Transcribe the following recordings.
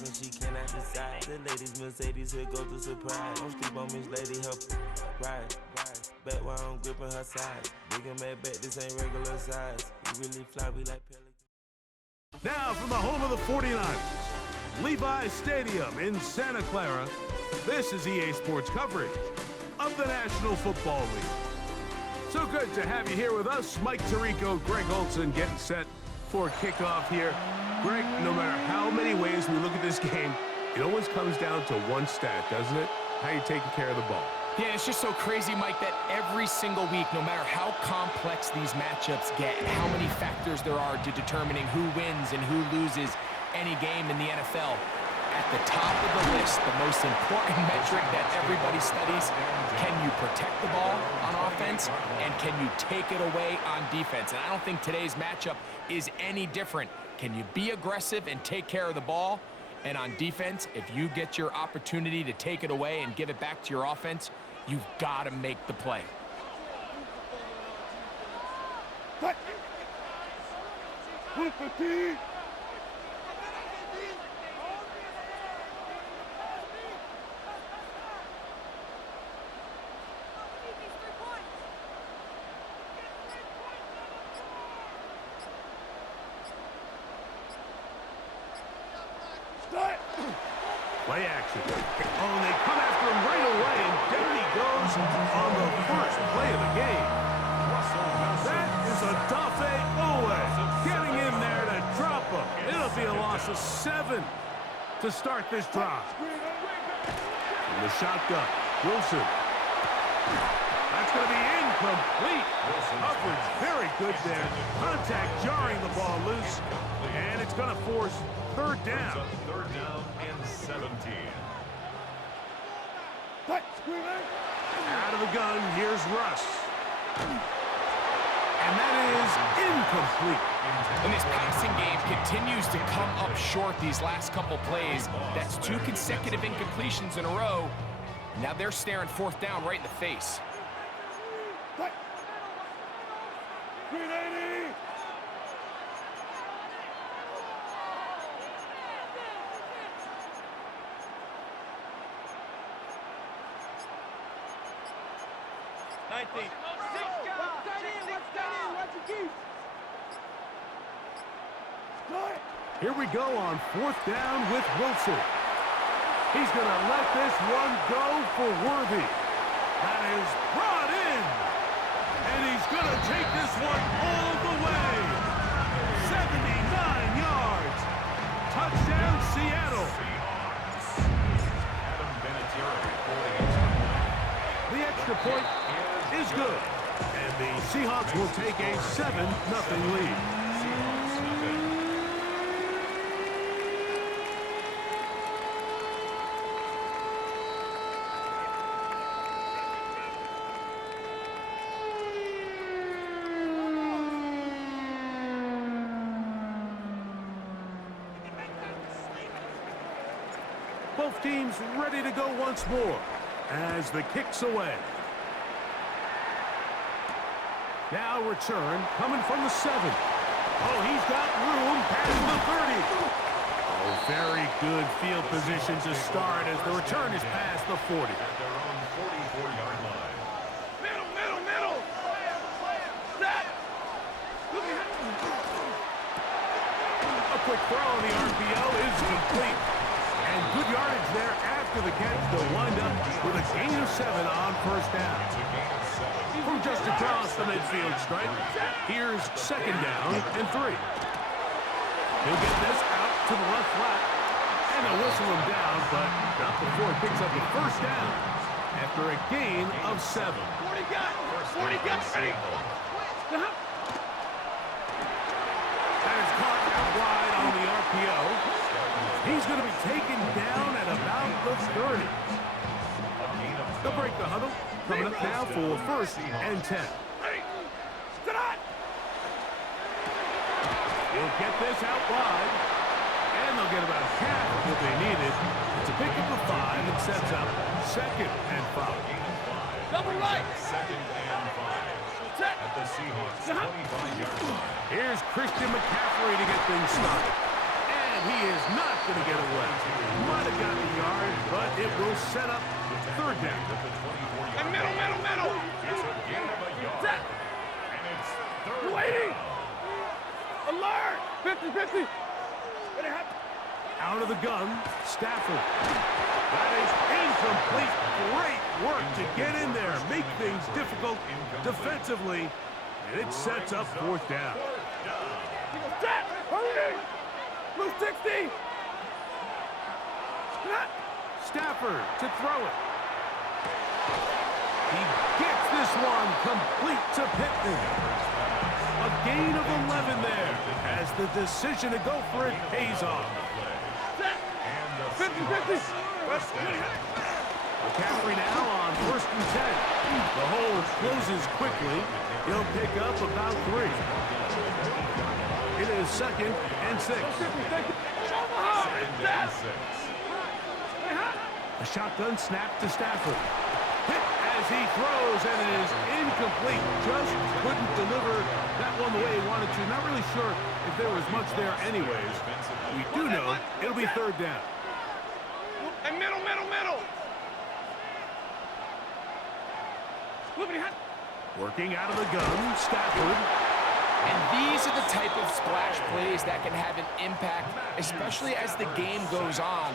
and she cannot decide. The ladies Mercedes here go to surprise. Don't sleep on Miss Lady, help ride. Back while I'm gripping her side. Bigger mad back, this ain't regular size. We really fly, we like Pelican. Now from the home of the 49ers, Levi's Stadium in Santa Clara, this is EA Sports coverage of the National Football League. So good to have you here with us. Mike Tirico, Greg Olson getting set for kickoff here. Greg, no matter how many ways we look at this game, it always comes down to one stat, doesn't it? How you taking care of the ball. Yeah, it's just so crazy, Mike, that every single week, no matter how complex these matchups get and how many factors there are to determining who wins and who loses any game in the NFL, at the top of the list, the most important metric that everybody studies, can you protect the ball on offense and can you take it away on defense? And I don't think today's matchup is any different. Can you be aggressive and take care of the ball? And on defense, if you get your opportunity to take it away and give it back to your offense, you've got to make the play. Play action. Oh, and they come after him right away, and down he goes on the first play of the game. That is a Dafe Owe getting in there to drop him. It'll be a loss of 7 to start this drive. From the shotgun, Wilson. That's going to be incomplete. Coverage very good there. Contact jarring the ball loose, and it's going to force third down. Third down and 17. Out of the gun, here's Russ. And that is incomplete. And this passing game continues to come up short these last couple plays. That's 2 consecutive incompletions in a row. Now they're staring fourth down right in the face. Here we go on fourth down with Wilson. He's going to let this one go for Worthy. That is brought in. And he's going to take this one all the way. 79 yards. Touchdown, Seattle. Adam Vinatieri for the The extra point is good. And the Seahawks will take a 7-0 lead. Both teams ready to go once more as the kick's away. Now return coming from the 7. Oh, he's got room past the 30. Oh, very good field position to start as the return is past the 40. At their own 44-yard line. Middle. Set. A quick throw on the RPO is complete. And good yardage there after the catch to wind up with a gain of 7 on first down. It's a gain of 7. From just across the midfield stripe, here's second down and 3. He'll get this out to the left flat, and they'll whistle him down, but not before he picks up the first down after a gain of 7. 40 got ready. That is caught out wide on the RPO. He's going to be taken down at about the 30. They'll break the huddle. Coming up now for first and 10. He'll get this out wide, and they'll get about half of what they needed. It's a pick up of 5 and sets up second and 5. Double right. Second and 5. At the Seahawks 25-yard line. Here's Christian McCaffrey to get things started. And And he is not going to get away. Might have got the yard, but it will set up third down. And middle. It's a gain of a yard. Set. And it's third Waiting. down. Alert. 50-50. Out of the gun, Stafford. That is incomplete. Great work to get in there, make things difficult defensively, and it sets up fourth down. Set. Hurry. Blue 60. Not. Stafford to throw it. He gets this one complete to Pittman. A gain of 11 there as the decision to go for it pays off. Set. 50-50. McCaffrey now on 1st and 10. The hole closes quickly. He'll pick up about 3. It is 2nd and 6. A shotgun snap to Stafford. Hit as he throws, and it is incomplete. Just couldn't deliver that one the way he wanted to. Not really sure if there was much there anyways. We do know it'll be third down. And middle. Working out of the gun, Stafford. And these are the type of splash plays that can have an impact, especially as the game goes on.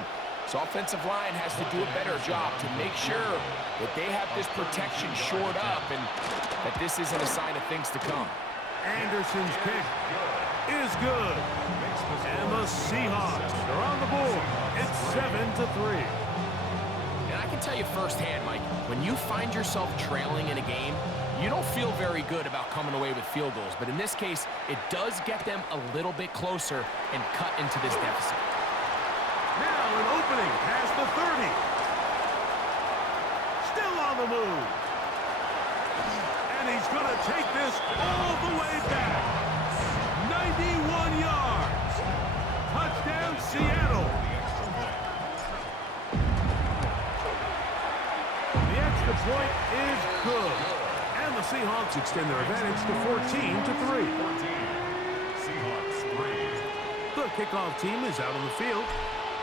So offensive line has to do a better job to make sure that they have this protection shored up and that this isn't a sign of things to come. Anderson's kick is good. And the Seahawks are on the board. It's 7-3. And I can tell you firsthand, Mike, when you find yourself trailing in a game, you don't feel very good about coming away with field goals. But in this case, it does get them a little bit closer and cut into this deficit. Now an opening past the 30. Still on the move. And he's going to take this all the way back. 91 yards. Touchdown, Seattle. The extra point is good. And the Seahawks extend their advantage to 14-3. Seahawks 3. The kickoff team is out on the field.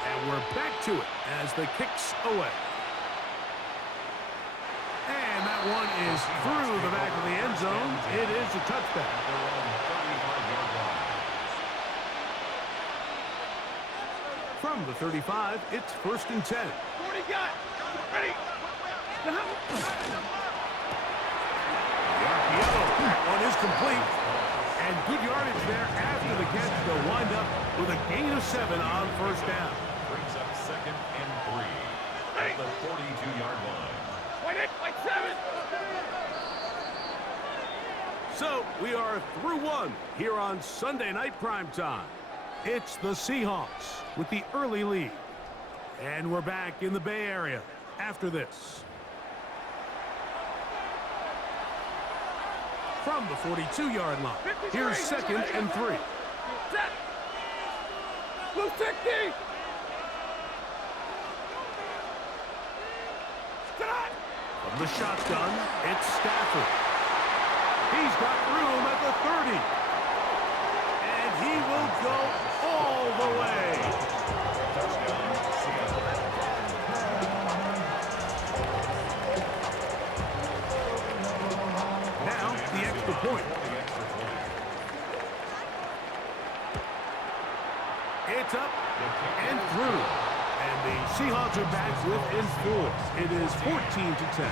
And we're back to it as the kick's away. And that one is through the back of the end zone. It is a touchdown. From the 35, it's 1st and 10. 40 got. Ready. That one is complete. And good yardage there after the catch to wind up with a gain of 7 on 1st down. Brings up 2nd and 3 at the 42-yard line. Wait 7. So we are through one here on Sunday Night Primetime. It's the Seahawks with the early lead. And we're back in the Bay Area after this. From the 42-yard line, here's 2nd and 3. Set. Blue 60. Stop. From the shotgun, it's Stafford. He's got room at the 30. And he will go all the way. Now, the extra point. It's up and through. And the Seahawks are back within 4. It is 14-10.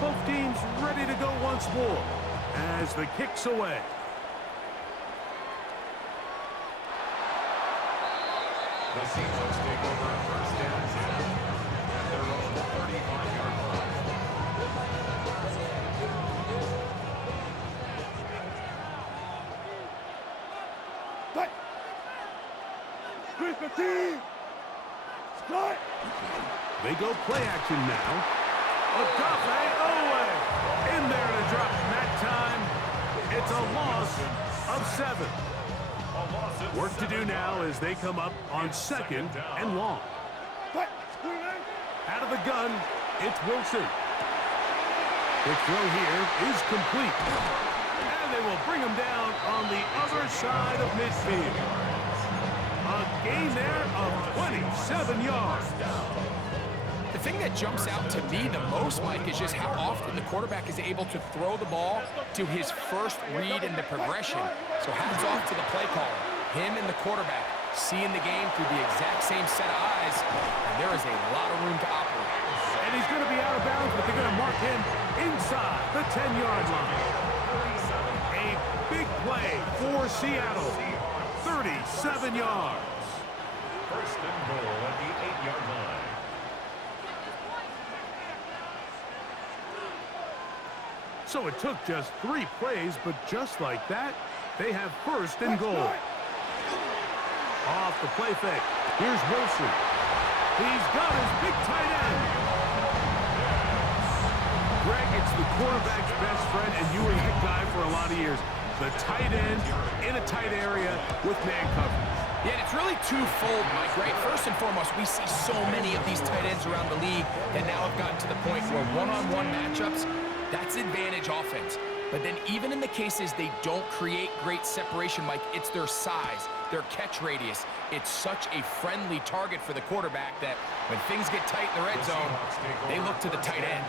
Both teams ready to go once more as the kick's away. The Seahawks take over 1st and 10 at their own 35-yard line. Cut. 3-15. Start. They go play action now. Odafe Owe in there to drop. And that time, it's a loss of 7. Work to do now as they come up on 2nd and long. Cut. Out of the gun, it's Wilson. The throw here is complete. And And they will bring him down on the other side of midfield. A gain there of 27 yards. The thing that jumps out to me the most, Mike, is just how often the quarterback is able to throw the ball to his first read in the progression. So hats off to the play caller, him and the quarterback, seeing the game through the exact same set of eyes, and there is a lot of room to operate. And he's going to be out of bounds, but they're going to mark him inside the 10-yard line. A big play for Seattle, 37 yards. First and goal at the 8-yard line. So it took just 3 plays, but just like that, they have first and goal. Off the play fake. Here's Wilson. He's got his big tight end. Greg, it's the quarterback's best friend, and you were the guy for a lot of years. The tight end in a tight area with man coverage. Yeah, and it's really twofold, Mike, right? First and foremost, we see so many of these tight ends around the league that now have gotten to the point where one-on-one matchups, that's advantage offense. But then even in the cases they don't create great separation, Mike, it's their size, their catch radius. It's such a friendly target for the quarterback that when things get tight in the red zone, they look to the tight end.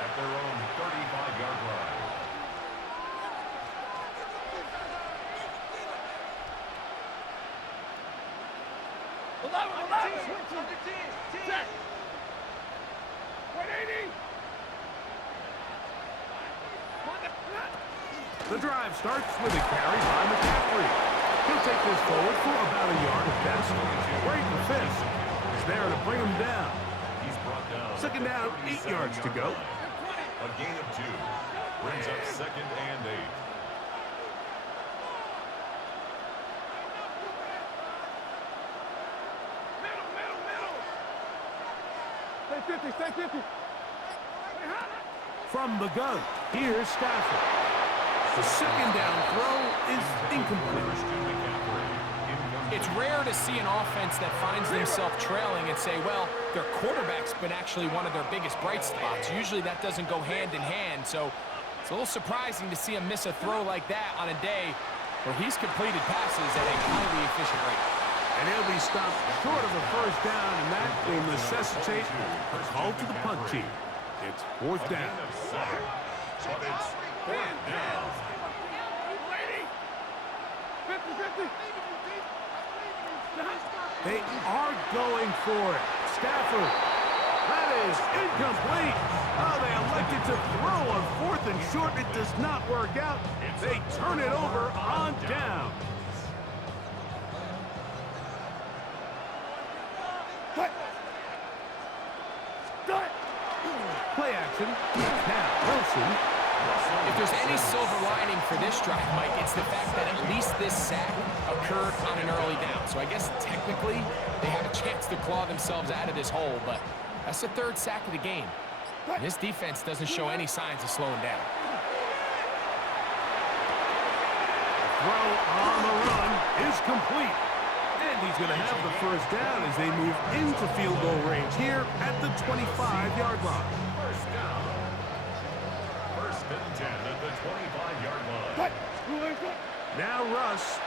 At their own 35-yard line. The drive starts with a carry by McCaffrey. He'll take this forward for about a yard at best. Braden Fisk is there to bring him down. He's brought down. Second down, 8 yards to go. A gain of 2. Brings up second and 8. Stay 50, stay 50. From the gun, here's Stafford. The second down throw is incomplete. It's rare to see an offense that finds themselves trailing and say, well, their quarterback's been actually one of their biggest bright spots. Usually that doesn't go hand in hand, so it's a little surprising to see him miss a throw like that on a day where he's completed passes at a highly efficient rate. And he'll be stopped short of a first down, and that will necessitate a call to the punt team. It's fourth down. But it's fourth down. 50. They are going for it. Stafford. That is incomplete. Oh, they elected to throw on fourth and short. It does not work out. They turn it over on down. Play action. Now, Wilson. If there's any silver lining for this drive, Mike, it's the fact that at least this sack occurred on an early down. So I guess technically they have a chance to claw themselves out of this hole, but that's the 3rd sack of the game. And this defense doesn't show any signs of slowing down. Throw on the run is complete. And he's going to have the first down as they move into field goal range here at the 25-yard line. First down. First and 10 at the 25-yard line. Now Russ.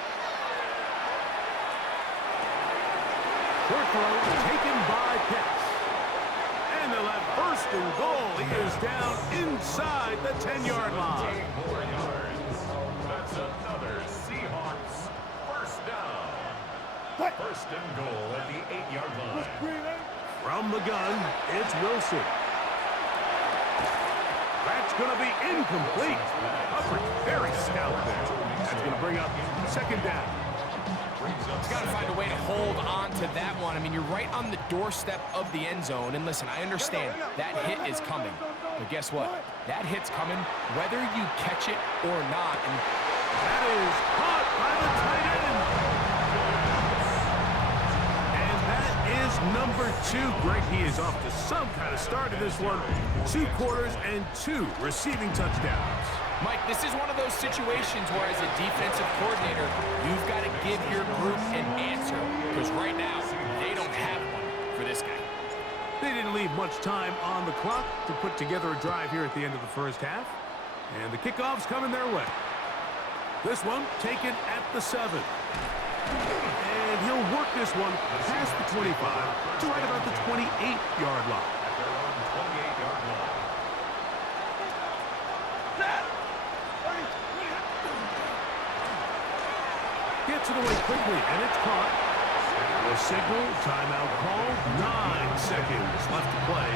Short throw taken by Pitts. And they'll have first and goal. He is down inside the 10-yard line. 8 more yards. That's another Seahawks first down. First and goal at the 8-yard line. From the gun, it's Wilson. That's going to be incomplete. Hubbard very stout there. That's going to bring up second down. He's got to find a way to hold on to that one. I mean, you're right on the doorstep of the end zone. And listen, I understand that hit is coming. But guess what? That hit's coming whether you catch it or not. And that is caught by the tight end. And that is number 2. Greg, he is off to some kind of start in this one. 2 quarters and 2 receiving touchdowns. Mike, this is one of those situations where as a defensive coordinator, you've got to give your group an answer. Because right now, they don't have one for this guy. They didn't leave much time on the clock to put together a drive here at the end of the first half. And the kickoff's coming their way. This one taken at the 7. And he'll work this one past the 25 to right about the 28-yard line. At their own 28-yard line. Gets it away quickly, and it's caught. The signal, timeout call, 9 seconds left to play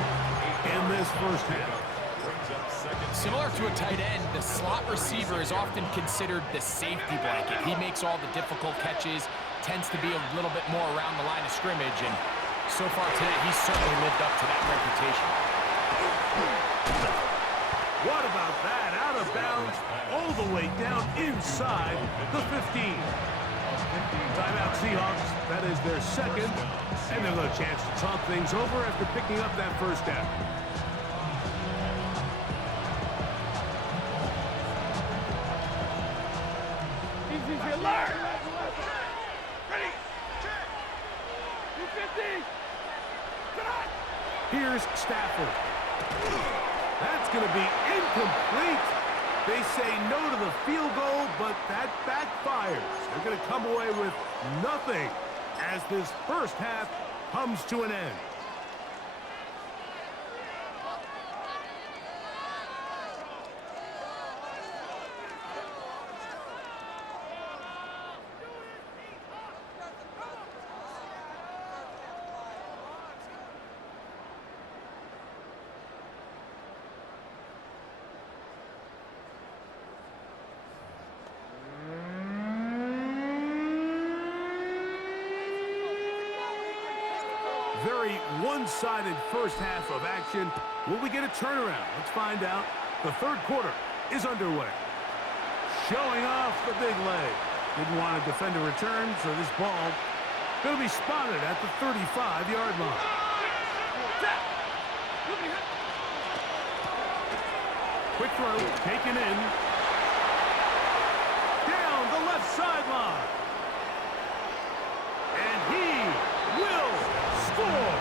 in this first half. Similar to a tight end, the slot receiver is often considered the safety blanket. He makes all the difficult catches, tends to be a little bit more around the line of scrimmage, and so far today, he's certainly lived up to that reputation. What about that? Out of bounds, all the way down inside the 15. Timeout Seahawks. That is their second, and they'll have a chance to talk things over after picking up that first down. Easy, alert! Ready! 250! Here's Stafford. That's going to be incomplete. They say no to the field goal, but that backfires. They're going to come away with nothing as this first half comes to an end. Very one-sided first half of action. Will we get a turnaround? Let's find out. The third quarter is underway. Showing off the big leg. Didn't want to defend a return, so this ball going to be spotted at the 35-yard line. Quick throw, taken in. Down the left sideline. And he will score.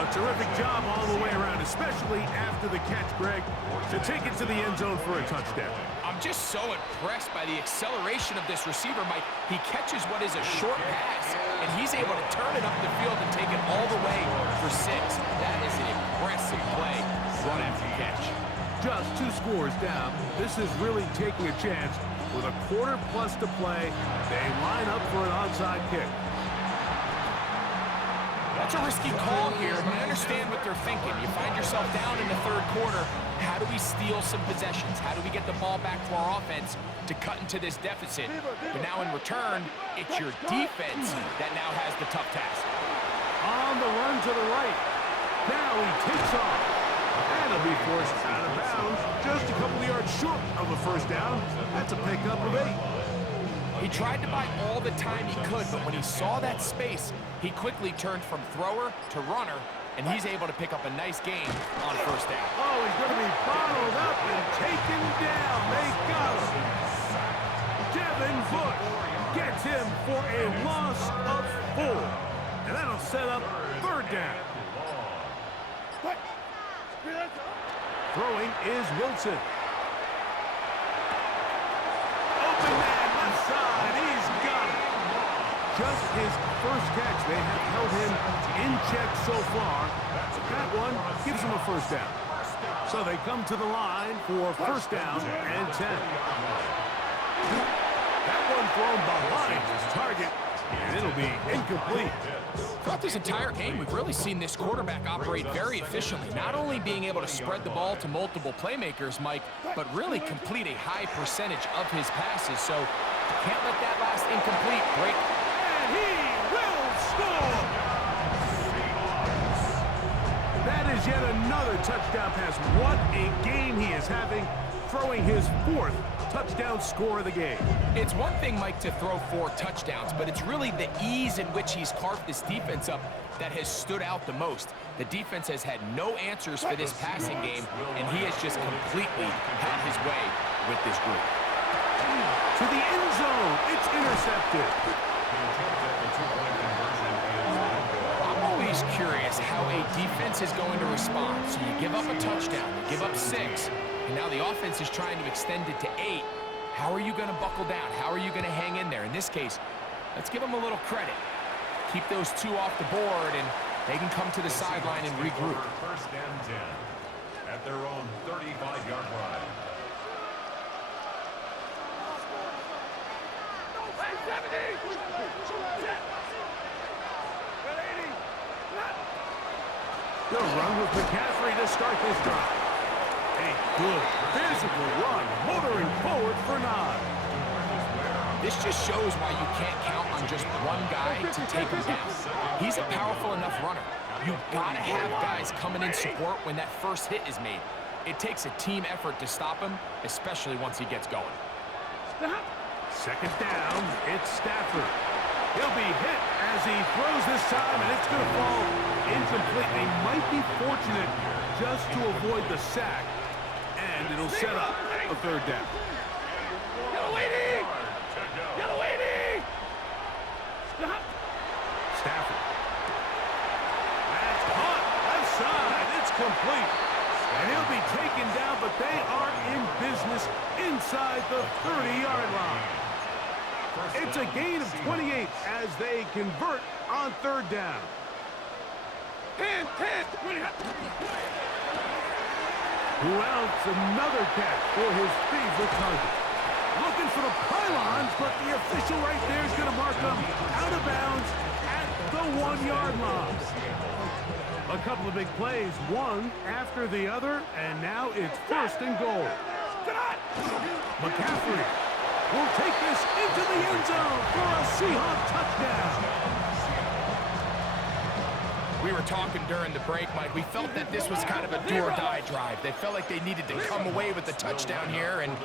A terrific job all the way around, especially after the catch, Greg, to take it to the end zone for a touchdown. I'm just so impressed by the acceleration of this receiver, Mike. He catches what is a short pass, and he's able to turn it up the field and take it all the way for 6. That is an impressive play, run after catch. Just 2 scores down. This is really taking a chance. With a quarter plus to play, they line up for an onside kick. That's a risky call here, but I understand what they're thinking. You find yourself down in the third quarter. How do we steal some possessions? How do we get the ball back to our offense to cut into this deficit? But now in return, it's your defense that now has the tough task. On the run to the right. Now he takes off. And he'll be forced out of bounds. Just a couple of yards short of a first down. That's a pickup of 8. He tried to buy all the time he could, but when he saw that space, he quickly turned from thrower to runner, and he's able to pick up a nice gain on first down. Oh, he's going to be bottled up and taken down. They got him. Devin Bush gets him for a loss of 4. And that'll set up third down. Throwing is Wilson. Open man left side. He's got it. Just his first catch. They have held him in check so far. That one gives him a first down. So they come to the line for first down and 10. That one thrown behind his target, and it'll be incomplete. Throughout this entire game, we've really seen this quarterback operate very efficiently, not only being able to spread the ball to multiple playmakers, Mike, but really complete a high percentage of his passes. So can't let that last incomplete break. And he will score! That is yet another touchdown pass. What a game he is having, throwing his 4th touchdown score of the game. It's one thing, Mike, to throw 4 touchdowns, but it's really the ease in which he's carved this defense up that has stood out the most. The defense has had no answers for this passing game, and he has just completely had his way with this group. To the end zone, it's intercepted. I'm only always curious how a defense is going to respond. So you give up a touchdown, you give up 6, and now the offense is trying to extend it to 8. How are you going to buckle down? How are you going to hang in there? In this case, let's give them a little credit. Keep those 2 off the board, and they can come to the sideline and regroup. First and 10 at their own 35-yard line. They'll run with McCaffrey to start this drive. A good physical run, motoring forward for 9. This just shows why you can't count on just one guy to take him down. He's a powerful enough runner. You've got to have guys coming in support when that first hit is made. It takes a team effort to stop him, especially once he gets going. Second down, it's Stafford. He'll be hit as he throws this time, and it's going to fall incomplete. They might be fortunate just to avoid the sack, and it'll set up a third down. Yellow 80! Yellow 80! Stop! Stafford. That's caught. Left side. It's complete. And he'll be taken down, but they are in business inside the 30-yard line. It's a gain of 28 as they convert on third down. 10! Who else? Another catch for his favorite target. Looking for the pylons, but the official right there is going to mark them out of bounds at the 1-yard line. A couple of big plays, one after the other, and now it's first and goal. McCaffrey will take this into the end zone for a Seahawks touchdown. We were talking during the break, Mike. We felt that this was kind of a do-or-die drive. They felt like they needed to come away with the touchdown here, and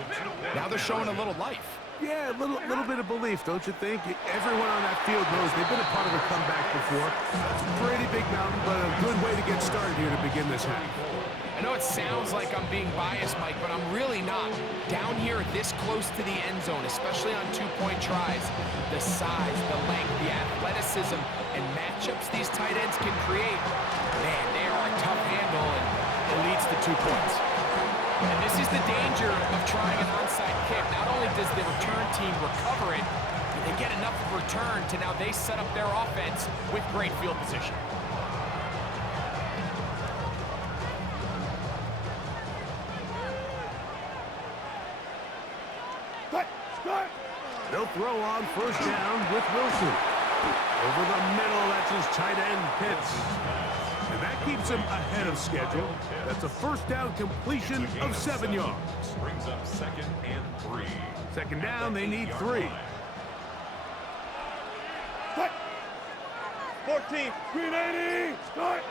now they're showing a little life. Yeah, a little bit of belief, don't you think? Everyone on that field knows they've been a part of a comeback before. It's a pretty big mountain, but a good way to get started here to begin this half. I know it sounds like I'm being biased, Mike, but I'm really not. Down here this close to the end zone, especially on 2-point tries, the size, the length, the athleticism, and matchups these tight ends can create, man, they are a tough handle, and it leads to 2 points. And this is the danger of trying an onside kick. Not only does the return team recover it, but they get enough of return to now they set up their offense with great field position. They'll throw on first down with Wilson. Over the middle, that's his tight end, Pitts. And that keeps him ahead of schedule. That's a first down completion of 7 yards. Brings up 2nd and 3. Second down, they need 3. 14, 380, start!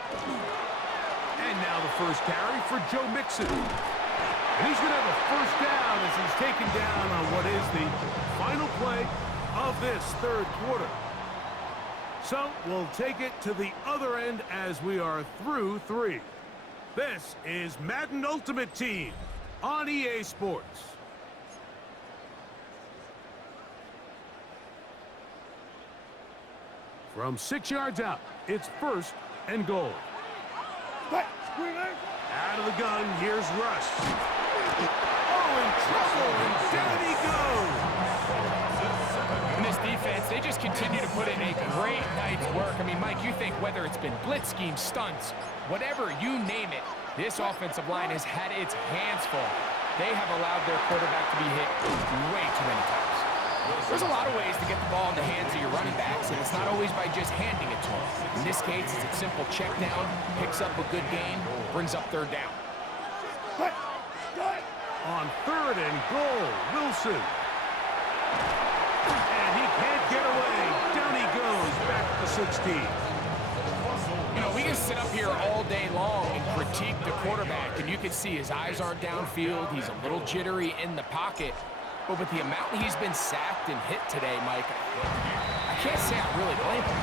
And now the first carry for Joe Mixon. And he's going to have a first down as he's taken down on what is the final play of this third quarter. So we'll take it to the other end as we are through 3. This is Madden Ultimate Team on EA Sports. From 6 yards out, it's first and goal. Out of the gun, here's Rush. Oh, in trouble, and down he goes. In this defense, they just continue to put in a great night's work. I mean, Mike, you think whether it's been blitz schemes, stunts, whatever, you name it, this offensive line has had its hands full. They have allowed their quarterback to be hit way too many times. There's a lot of ways to get the ball in the hands of your running backs, and it's not always by just handing it to them. In this case, it's a simple check down, picks up a good gain, brings up third down. On third and goal, Wilson. And he can't get away. Down he goes, back to 16. You know, we can sit up here all day long and critique the quarterback, and you can see his eyes aren't downfield. He's a little jittery in the pocket. But with the amount he's been sacked and hit today, Mike, I can't say I really blame him.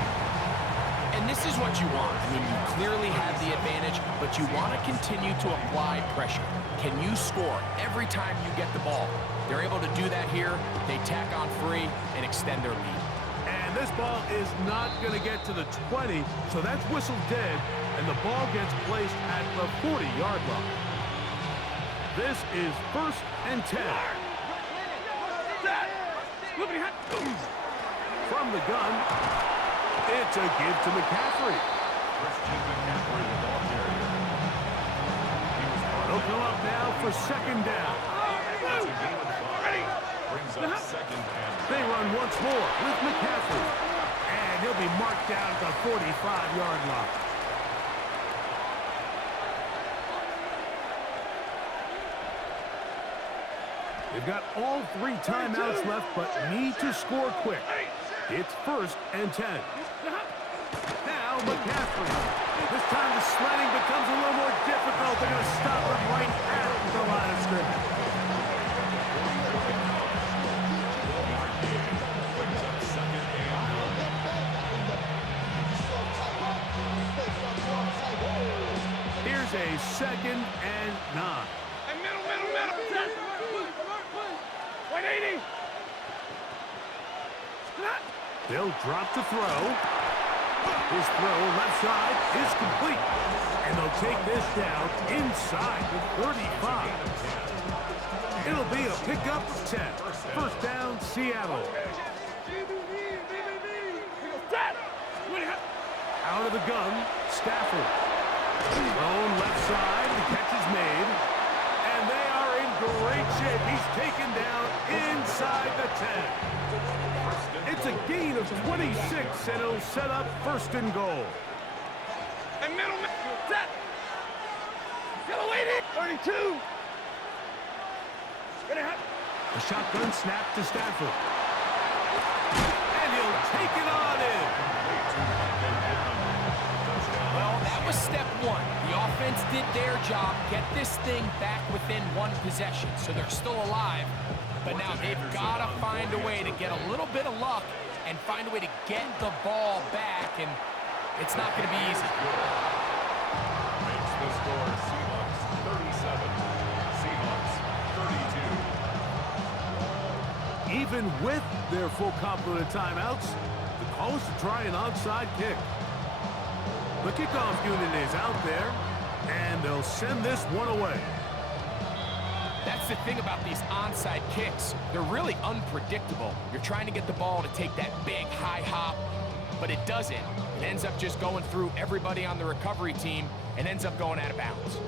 And this is what you want. I mean, you clearly have the advantage, but you want to continue to apply pressure. Can you score every time you get the ball? They're able to do that here. They tack on 3 and extend their lead. And And this ball is not going to get to the 20, so that's whistled dead, and the ball gets placed at the 40-yard line. This is 1st and 10. From the gun, it's a give to McCaffrey. Christian McCaffrey, the ball carrier. They'll come up now for 2nd down. That's a gain of 5. Brings up 2nd and 10. They run once more with McCaffrey. And he'll be marked down at the 45-yard line. They've got all 3 timeouts left, but need to score quick. It's 1st and 10. Now McCaffrey. This time the sledding becomes a little more difficult. They're going to stop him right at the line of scrimmage. Here's a 2nd and 9. Middle. 180. They'll drop to throw. His throw left side is complete. And they'll take this down inside the 35. It'll be a pickup of 10. 1st down, Seattle. Out of the gun, Stafford. Thrown left side, the catch is made. And they are in great shape. He's taken down inside the 10. It's a gain of 26, and it'll set up 1st and goal. And middle. Set. Yellow 80. 32. A shotgun snap to Stafford. And he'll take it on in. Well, that was step 1. The offense did their job, get this thing back within 1 possession, so they're still alive. But now they've got to find a way to get a little bit of luck and find a way to get the ball back, and it's not going to be easy. Makes the score Seahawks 37, Seahawks 32. Even with their full complement of timeouts, the call is to try an onside kick. The kickoff unit is out there, and they'll send this one away. That's the thing about these onside kicks. They're really unpredictable. You're trying to get the ball to take that big high hop, but it doesn't. It ends up just going through everybody on the recovery team and ends up going out of bounds.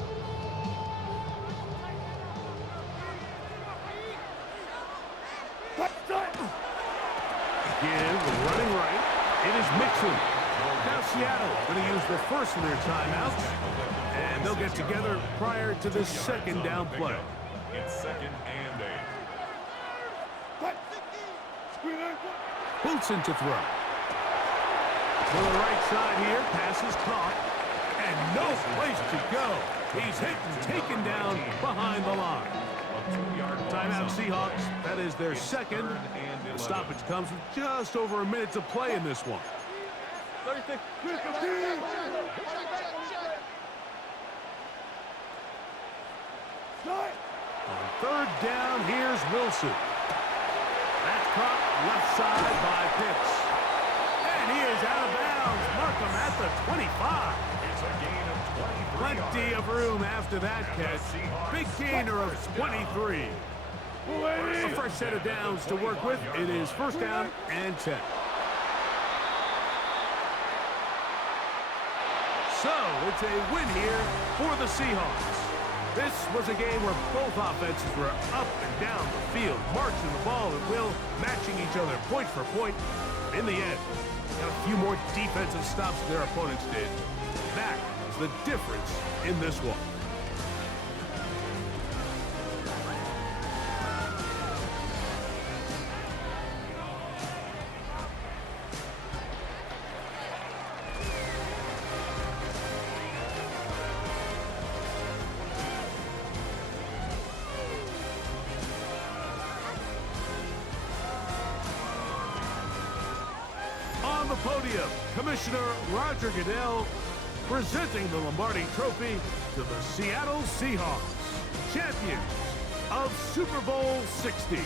Give, running right. It is Mixon. Now Seattle going to use the first of their timeouts, and they'll get together prior to the 2nd down play. It's 2nd and 8. Wilson to throw. To the right side here, pass is caught, and no place to go. He's hit and taken down behind the line. Timeout Seahawks, that is their 2nd. The stoppage comes with just over a minute to play in this one. 36. On 3rd down, here's Wilson. That's caught left side by Pitts. And he is out of bounds. Mark him at the 25. It's a gain of 23 Plenty of room after that catch. Big gainer of 23. A fresh set of downs to work with. It is 1st down and 10. So, it's a win here for the Seahawks. This was a game where both offenses were up and down the field, marching the ball at will, matching each other point for point. In the end, got a few more defensive stops than their opponents did. That is the difference in this one. On the podium, Commissioner Roger Goodell presenting the Lombardi Trophy to the Seattle Seahawks, champions of Super Bowl 60.